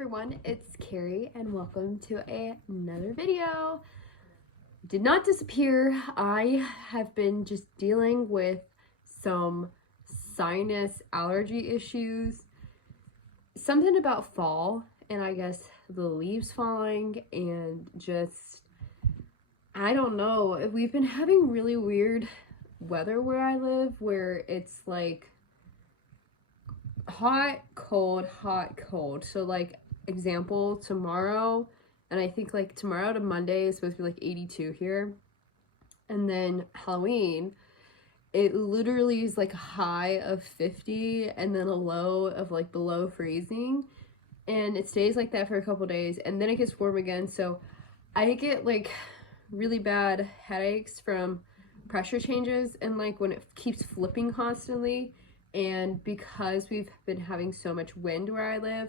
everyone, it's Carrie and welcome to another video. Did not disappear. I have been just dealing with some sinus allergy issues. Something about fall and I guess the leaves falling and just, I don't know. We've been having really weird weather where I live where it's like hot, cold, hot, cold. So like example, tomorrow, and I think like tomorrow to Monday is supposed to be like 82 here. And then Halloween, it literally is like a high of 50 and then a low of like below freezing. And it stays like that for a couple days and then it gets warm again. So I get like really bad headaches from pressure changes and like when it keeps flipping constantly. And because we've been having so much wind where I live,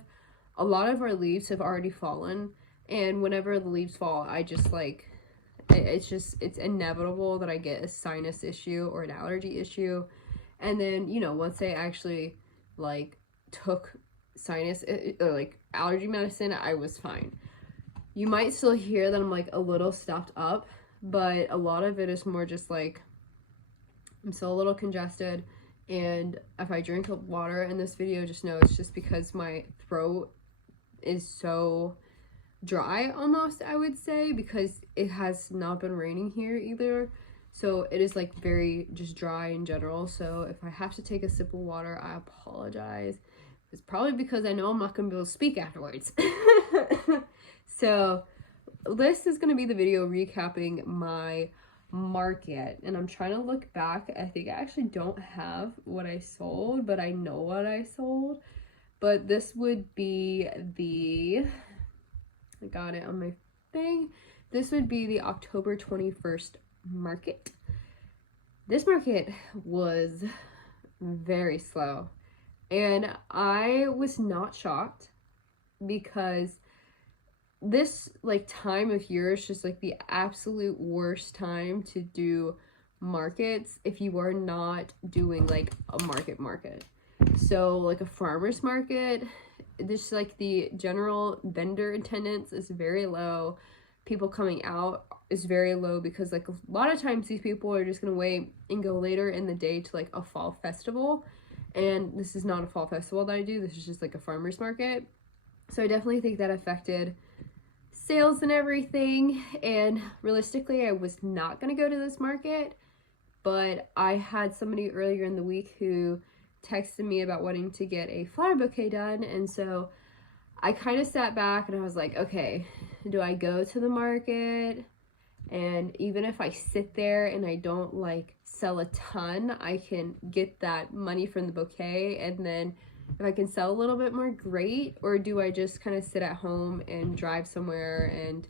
a lot of our leaves have already fallen. And whenever the leaves fall, I just like, it's inevitable that I get a sinus issue or an allergy issue. And then, you know, once I actually like took sinus or like allergy medicine, I was fine. You might still hear that I'm like a little stuffed up, but a lot of it is more just like, I'm still a little congested. And if I drink water in this video, just know it's just because my throat is so dry almost, I would say, because it has not been raining here either. So it is like very just dry in general. So if I have to take a sip of water, I apologize. It's probably because I know I'm not going to be able to speak afterwards. So this is going to be the video recapping my market, and I'm trying to look back. I think I actually don't have what I sold, but I know what I sold. But this would be the, I got it on my thing, this would be the October 21st market. This market was very slow and I was not shocked because this like time of year is just like the absolute worst time to do markets if you are not doing like a market. So like a farmer's market, just like the general vendor attendance is very low. People coming out is very low because like a lot of times these people are just gonna wait and go later in the day to like a fall festival, and this is not a fall festival that I do. This is just like a farmer's market. So I definitely think that affected sales and everything. And realistically, I was not going to go to this market, but I had somebody earlier in the week who texted me about wanting to get a flower bouquet done, and so I kind of sat back and I was like, okay, do I go to the market? And even if I sit there and I don't like sell a ton, I can get that money from the bouquet, and then if I can sell a little bit more, great. Or do I just kind of sit at home and drive somewhere and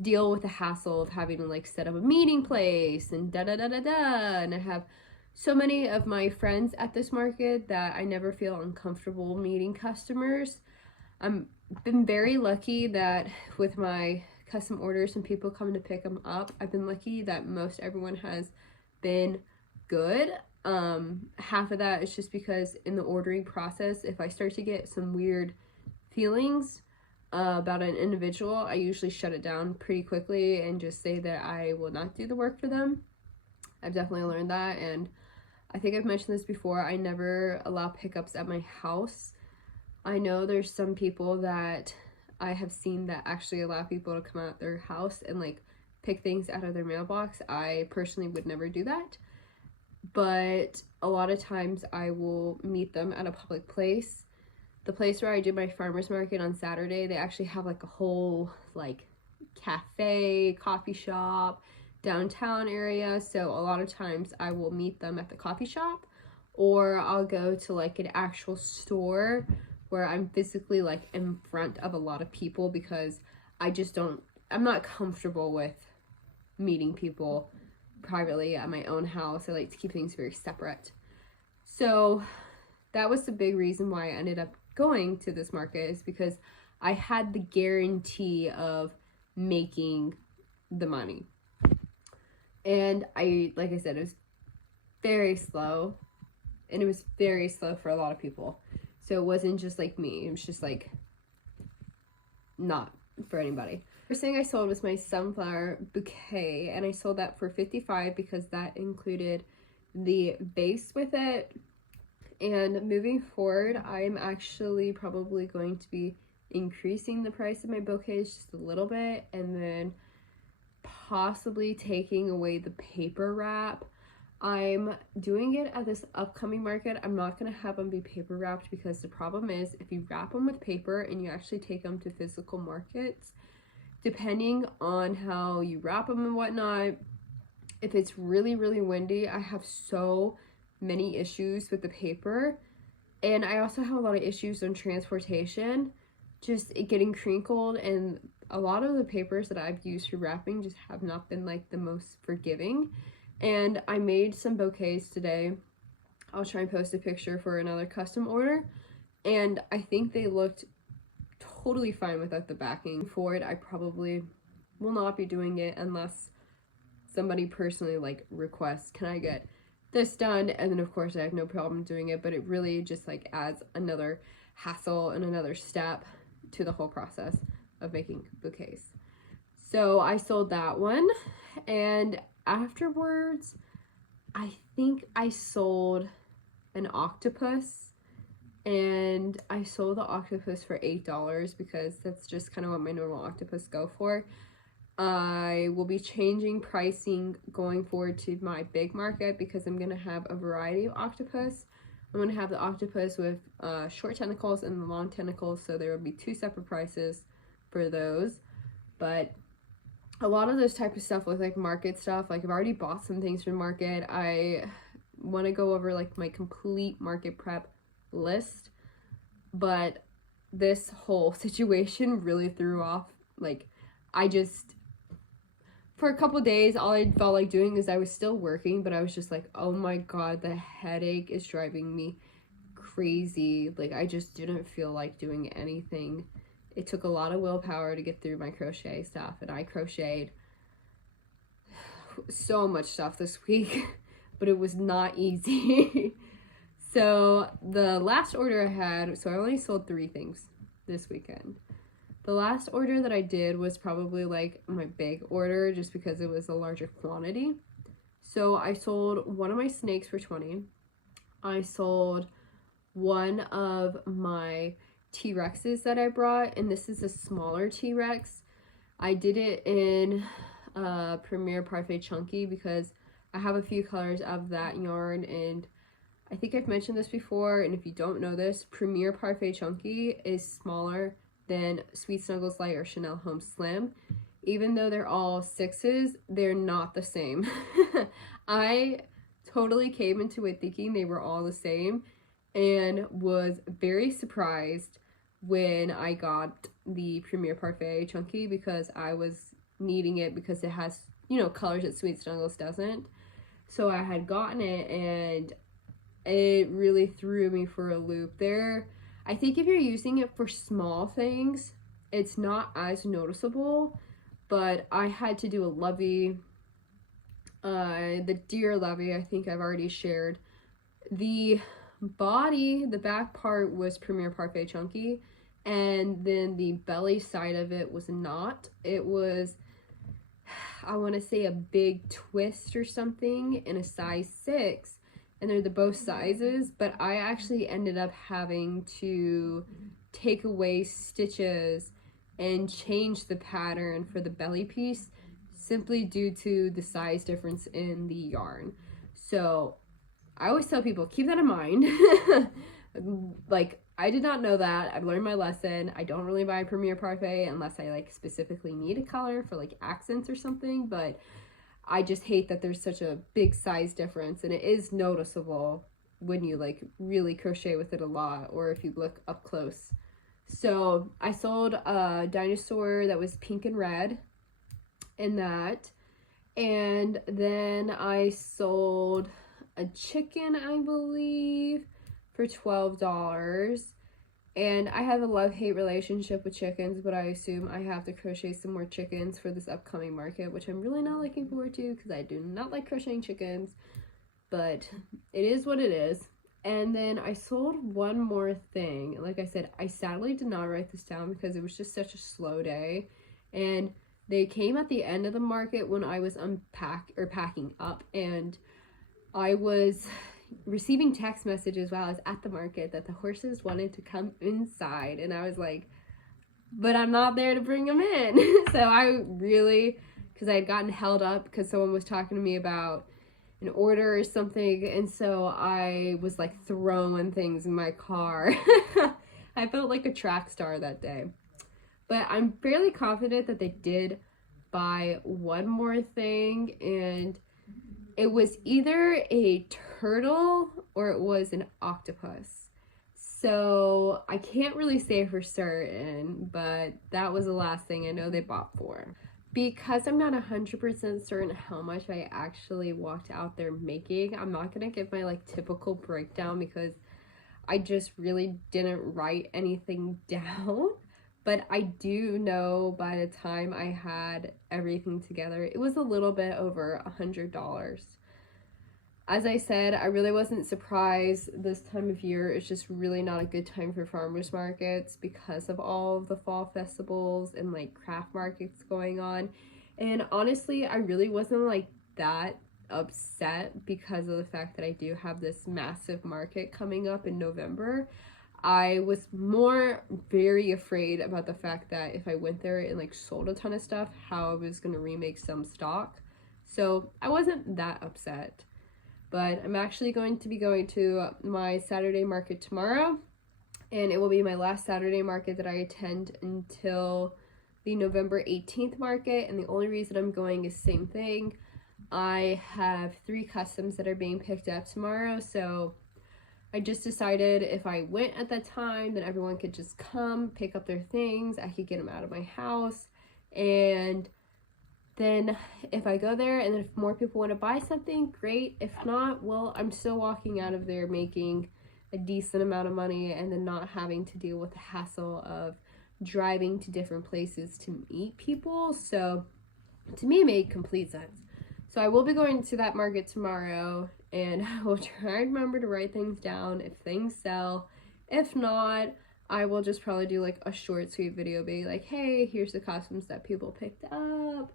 deal with the hassle of having to like set up a meeting place and and I have so many of my friends at this market that I never feel uncomfortable meeting customers. I'm been very lucky that with my custom orders and people coming to pick them up, I've been lucky that most everyone has been good. Half of that is just because in the ordering process, if I start to get some weird feelings about an individual, I usually shut it down pretty quickly and just say that I will not do the work for them. I've definitely learned that, and I think I've mentioned this before, I never allow pickups at my house. I know there's some people that I have seen that actually allow people to come out their house and like pick things out of their mailbox. I personally would never do that. But a lot of times I will meet them at a public place. The place where I do my farmer's market on Saturday, they actually have like a whole like cafe, coffee shop, downtown area. So a lot of times I will meet them at the coffee shop, or I'll go to like an actual store where I'm physically like in front of a lot of people, because I'm not comfortable with meeting people privately at my own house. I like to keep things very separate. So that was the big reason why I ended up going to this market, is because I had the guarantee of making the money. And like I said, it was very slow, and it was very slow for a lot of people. So it wasn't just like me, it was just like not for anybody. First thing I sold was my sunflower bouquet, and I sold that for $55 because that included the base with it. And moving forward, I'm actually probably going to be increasing the price of my bouquets just a little bit, and then possibly taking away the paper wrap. I'm doing it at this upcoming market. I'm not going to have them be paper wrapped because the problem is if you wrap them with paper and you actually take them to physical markets, depending on how you wrap them and whatnot, if it's really, really windy, I have so many issues with the paper. And I also have a lot of issues on transportation, just it getting crinkled, and a lot of the papers that I've used for wrapping just have not been like the most forgiving. And I made some bouquets today. I'll try and post a picture for another custom order, and I think they looked totally fine without the backing for it. I probably will not be doing it unless somebody personally like requests, can I get this done? And then of course I have no problem doing it, but it really just like adds another hassle and another step to the whole process of making bouquets. So I sold that one, and afterwards I think I sold an octopus, and I sold the octopus for $8 because that's just kind of what my normal octopus go for. I will be changing pricing going forward to my big market because I'm going to have a variety of octopus. I'm going to have the octopus with short tentacles and the long tentacles, so there will be 2 separate prices for those. But a lot of this type of stuff with like market stuff, like I've already bought some things from market. I want to go over like my complete market prep list, but this whole situation really threw off. Like for a couple days, all I felt like doing is I was still working, but I was just like, oh my god, the headache is driving me crazy. Like I just didn't feel like doing anything. It took a lot of willpower to get through my crochet stuff, and I crocheted so much stuff this week, but it was not easy. So the last order I had, so I only sold 3 things this weekend. The last order that I did was probably like my big order just because it was a larger quantity. So I sold one of my snakes for $20. I sold one of my T-Rexes that I brought, and this is a smaller T-Rex. I did it in Premier Parfait Chunky because I have a few colors of that yarn, and I think I've mentioned this before, and if you don't know this, Premier Parfait Chunky is smaller than Sweet Snuggles Light or Chanel Home Slim. Even though they're all 6s, they're not the same. I totally came into it thinking they were all the same and was very surprised when I got the Premier Parfait Chunky because I was needing it because it has, you know, colors that Sweet Snuggles doesn't. So I had gotten it, and it really threw me for a loop there. I think if you're using it for small things, it's not as noticeable, but I had to do a lovey, the deer lovey, I think I've already shared. The body, the back part was Premier Parfait Chunky, and then the belly side of it was not. It was, I want to say, a big twist or something in a size 6. And they're the both sizes, but I actually ended up having to take away stitches and change the pattern for the belly piece simply due to the size difference in the yarn. So I always tell people, keep that in mind. Like, I did not know that. I've learned my lesson. I don't really buy Premier Parfait unless I like specifically need a color for like accents or something, but I just hate that there's such a big size difference, and it is noticeable when you like really crochet with it a lot or if you look up close. So I sold a dinosaur that was pink and red in that, and then I sold a chicken, I believe, for $12. And I have a love-hate relationship with chickens, but I assume I have to crochet some more chickens for this upcoming market, which I'm really not looking forward to because I do not like crocheting chickens, but it is what it is. And then I sold one more thing. Like I said, I sadly did not write this down because it was just such a slow day. And they came at the end of the market when I was packing up, and I was receiving text messages while I was at the market that the horses wanted to come inside, and I was like, but I'm not there to bring them in. So I really, because I had gotten held up because someone was talking to me about an order or something, and so I was like throwing things in my car. I felt like a track star that day. But I'm fairly confident that they did buy one more thing, and it was either a turtle or it was an octopus. So I can't really say for certain, but that was the last thing I know they bought for. Because I'm not 100% certain how much I actually walked out there making, I'm not going to give my like typical breakdown because I just really didn't write anything down. But I do know by the time I had everything together, it was a little bit over $100. As I said, I really wasn't surprised this time of year. It's just really not a good time for farmers markets because of all of the fall festivals and like craft markets going on. And honestly, I really wasn't like that upset because of the fact that I do have this massive market coming up in November. I was more very afraid about the fact that if I went there and like sold a ton of stuff, how I was going to remake some stock. So I wasn't that upset. But I'm actually going to be going to my Saturday market tomorrow, and it will be my last Saturday market that I attend until the November 18th market. And the only reason I'm going is same thing. I have 3 customs that are being picked up tomorrow, so I just decided if I went at that time, then everyone could just come, pick up their things, I could get them out of my house, and then if I go there and then if more people want to buy something, great. If not, well, I'm still walking out of there making a decent amount of money and then not having to deal with the hassle of driving to different places to meet people. So to me, it made complete sense. So I will be going to that market tomorrow, and I will try and remember to write things down if things sell. If not, I will just probably do like a short, sweet video being like, hey, here's the costumes that people picked up,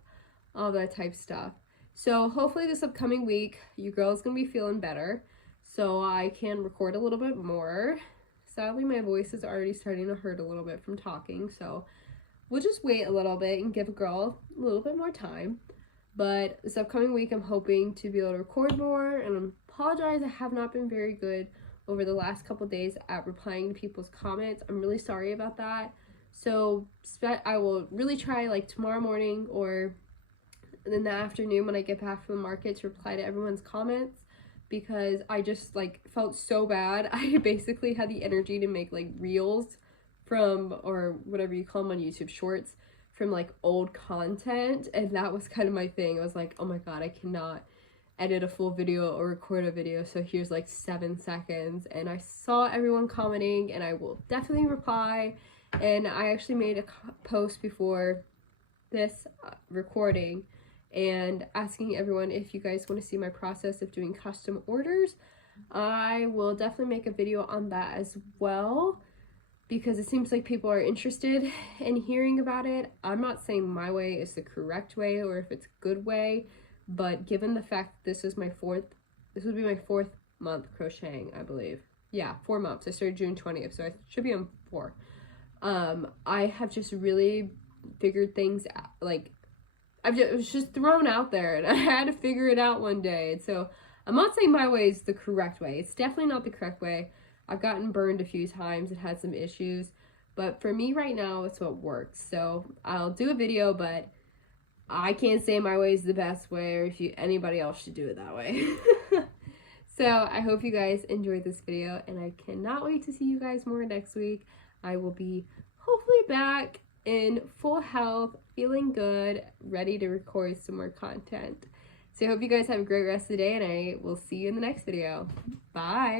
all that type stuff. So hopefully this upcoming week, you girls gonna be feeling better so I can record a little bit more. Sadly, my voice is already starting to hurt a little bit from talking, so we'll just wait a little bit and give a girl a little bit more time. But this upcoming week, I'm hoping to be able to record more, and I apologize, I have not been very good over the last couple days at replying to people's comments. I'm really sorry about that. So I will really try like tomorrow morning or in the afternoon when I get back from the market to reply to everyone's comments, because I just like felt so bad. I basically had the energy to make like reels from, or whatever you call them on YouTube, shorts from like old content, and that was kind of my thing. I was like, oh my god, I cannot edit a full video or record a video, so here's like 7 seconds. And I saw everyone commenting, and I will definitely reply. And I actually made a post before this recording and asking everyone if you guys want to see my process of doing custom orders. I will definitely make a video on that as well, because it seems like people are interested in hearing about it. I'm not saying my way is the correct way or if it's a good way, but given the fact that this would be my 4th month crocheting, I believe. Yeah, 4 months. I started June 20th, so I should be on 4. I have just really figured things out, like, it was just thrown out there, and I had to figure it out one day. And so I'm not saying my way is the correct way. It's definitely not the correct way. I've gotten burned a few times and had some issues, but for me right now, it's what works. So I'll do a video, but I can't say my way is the best way, or if anybody else should do it that way. So I hope you guys enjoyed this video, and I cannot wait to see you guys more next week. I will be hopefully back in full health, feeling good, ready to record some more content. So I hope you guys have a great rest of the day, and I will see you in the next video. Bye!